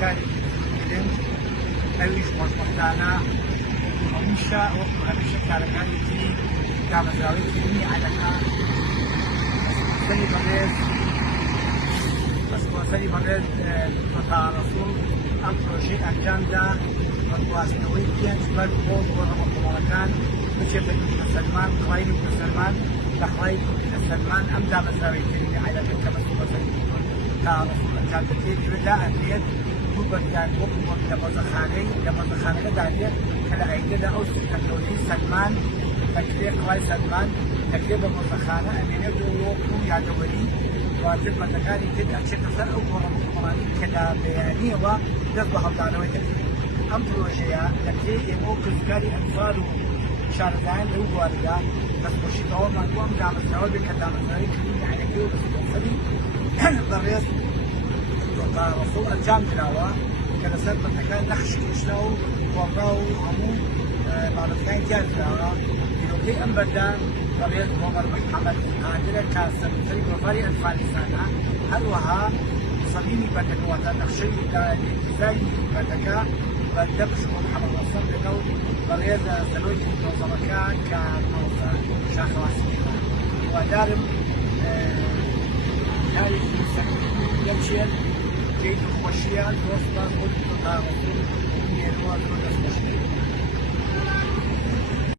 كاري جرنج أويش مطمئنة وهمشة وهمشة كاركاني في كامزاوي كلمي على سني بريز بس سني بريز بتاع رسول أم بروجي أنجام دا واسنوي كان سبب بود ورمضان بشيء سلمان خاين سلمان تخاين سلمان أم دا مزاوي كلمي على كما سني بتاع رسول أنجام دا لا أبيض كان وقت لمزخاني دانية كلا عيدنا أو تكنولوجي سلمان تكليف قوي سلمان تكليف مزخانة أمينة وقوم يعتبري واتب متكاني كده أشياء تسأل أو مرة كده بيانية ونصبح الدعوة أم بروجيا لكي يموكز كاري أنفاله شارزان لو بواردا بس بشي طول ما نقوم دعم السعود بكدام السعود كلين على كيو بس بوصلي ضريس رسول الجام دراوة كان سبب مكان نخش كشلو وراو همو معرفتين كان دراوة يلوكي أمبدا طبيعة عمر محمد قادرة كاسر فريق وفاري أنفانسانا هل وها صميمي بدك وقت نخشي زي بدك بدبش محمد رسول لو طبيعة سلوك نوزمكان كان نوزا شاخ واسكينا ودارم هاي يمشي كيف وشيان وصل كل رسول يروى كل